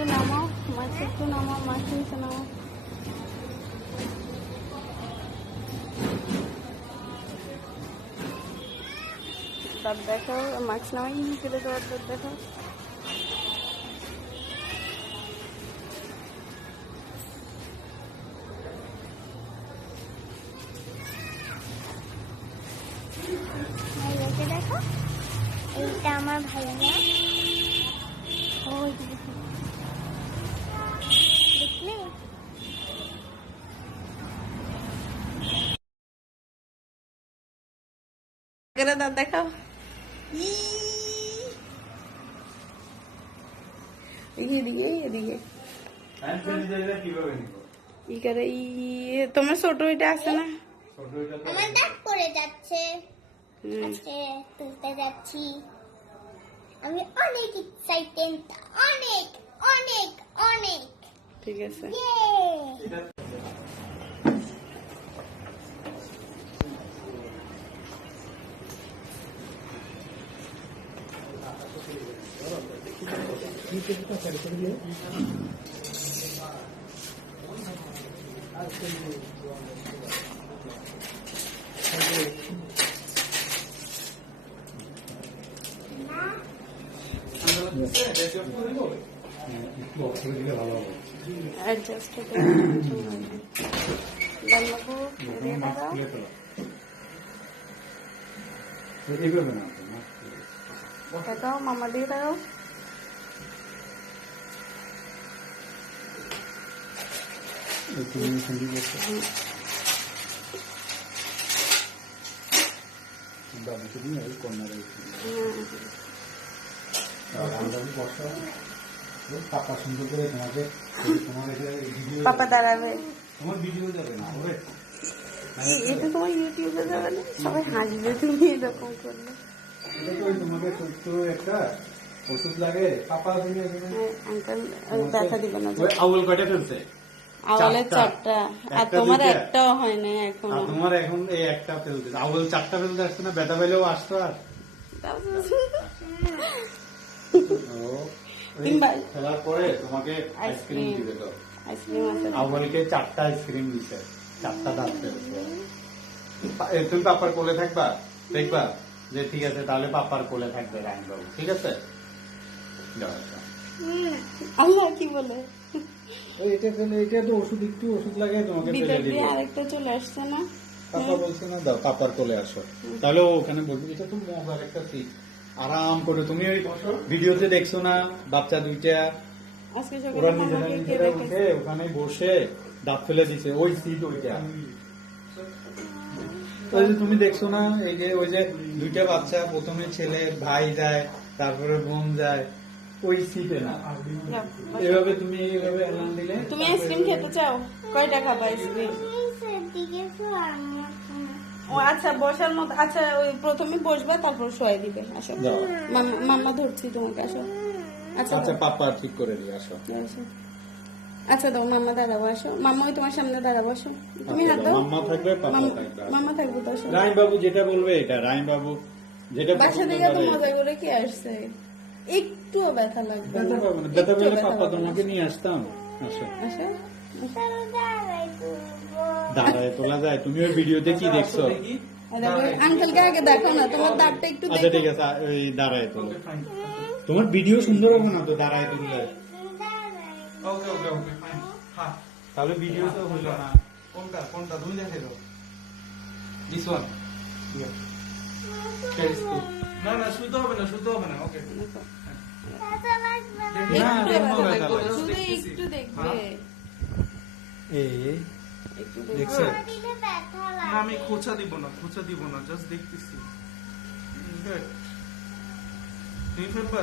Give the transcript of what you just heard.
একটু নামাও, মাছ একটু নামাও, মাছ নিচে নামাও। দাঁত দেখাও, মাছ নামাই ফেলে দেওয়ার দাঁত দেখাও। দেখো এইটা আমার ভালো না, দেখলে দাঁত দেখাও। এদিকে তোমার ছোট ওইটা আছে না? আমার দাঁত পড়ে যাচ্ছে, আজকে তুলতে যাচ্ছি। আমি অনেক এক্সাইটেড, অনেক অনেক অনেক। ঠিক আছে। অ্যাডজাস্ট করে দাও, মামা দিয়ে দাও। পাপা সুন্দর করে তোমাকে পাপা দাঁড়াবে, তোমার ভিডিও যাবে না হবে, এটা তোমার ইউটিউবে যাবে না, সবাই হাসবে তুমি এরকম করলে। এটা তো তোমাকে ছোট্ট একটা ওষুধ লাগে পাপা তুমি আঙ্কেল ব্যথা দিবে না। আউল কয়টা ফেলছে? আওয়ালের 4টা, আর তোমার একটাও হয় না এখন। তোমার এখন এই একটা ফেলতে, আউল 4টা ফেলতে আসছে না, ব্যথা পেলেও আসতো। আর খেলার পরে তোমাকে আইসক্রিম দিবে, তো আইসক্রিম আছে, আউলকে 4টা আইসক্রিম দিছে, 4টা দাঁত ফেলছে। তুমি পাপার কোলে থাকবা, দেখবা যে ঠিক আছে, তাহলে পাপার কোলে থাকবে রাইনবাবু, ঠিক আছে? আল্লাহ কি বলে এটা ফেলে, এটা তো ওষুধ, একটু ওষুধ লাগে তোমাকে ফেলে দিব। আরেকটা চলে আসছে না, পাপা বলছে না, দাও পাপার কোলে আসো, তাহলে ওখানে বলবি। এটা তো মজার একটা সিট, আরাম করে তুমি ওই ভিডিওতে দেখছো না, বাচ্চা দুইটা ওরা নিজেরা উঠে ওখানে বসে দাঁত ফেলে দিছে, ওই সিট ওইটা। ওই যে তুমি দেখছো না, এই যে ওই যে দুইটা বাচ্চা, প্রথমে ছেলে ভাই যায়, তারপরে বোন যায়, ওই সিটে না। এভাবে তুমি এইভাবে এলান দিলে। তুমি আইসক্রিম খেতে চাও? কয়টা খাবা আইসক্রিম? ও আচ্ছা, বসার মতো। আচ্ছা, ওই প্রথমে বসবা, তারপর শোয়াই দিবে। আসো, মাম্মা ধরছি তোমাকে, আসো। আচ্ছা আচ্ছা, পাপা ঠিক করে দিয়ে আসো। আচ্ছা দাও, মাম্মা দাঁড়াবো, আসো। মাম্মা ওই তোমার সামনে দাঁড়াবো, আসো। তুমি হাত দাও। মাম্মা থাকবে, পাপা থাকবে। মাম্মা থাকবে তো, আসো। রাইম বাবু যেটা বলবে এটা, রাইম বাবু যেটা বাসা থেকে তো মজা করে কি আসছে, একটুও ব্যথা লাগবে না। ব্যথা পেলে পাপা তোমাকে নিয়ে আসতাম। আসো, আসো। দাঁড়ায় তোলা যায়? তুমি ওই ভিডিওতে কি দেখছো? আঙ্কেলকে আগে দেখো না, তোমার দাঁতটা একটু আচ্ছা ঠিক আছে, ওই দাঁড়ায় তোলো। তোমার ভিডিও সুন্দর হবে না তো দাঁড়ায় তুললে। তাহলে ভিডিও তো হইলো না। কোনটা তুমি দেখে দাও। This one. না শুতে হবে না, ওকে। শুধু একটু দেখবে। দেখছো? আমি খোঁচা দিব না, জাস্ট দেখতেছি। তুমি ফেলবা?